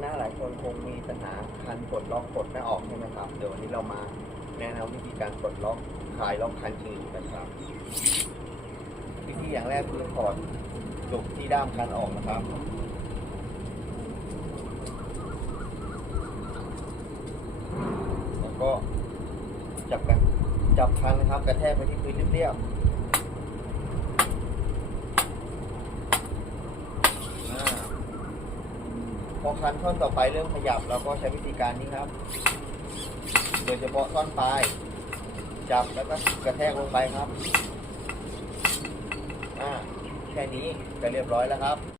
หน้าหลายคนคงมีปัญหาคันปลดล็อกปลดไม่ออกใช่ไหมครับเดี๋ยววันนี้เรามาแนะนำวิธีการปลดล็อกคลายล็อกคันอื่นกันครับวิธีอย่างแรกคือถอดจุกที่ด้ามคันออกนะครับแล้วก็จับคันนะครับกระแทกไปที่พื้นเรียบพอคันท่อนต่อไปเริ่มขยับเราก็ใช้วิธีการนี้ครับโดยเฉพาะท่อนปลายจับแล้วก็กระแทกลงไปครับแค่นี้ก็เรียบร้อยแล้วครับ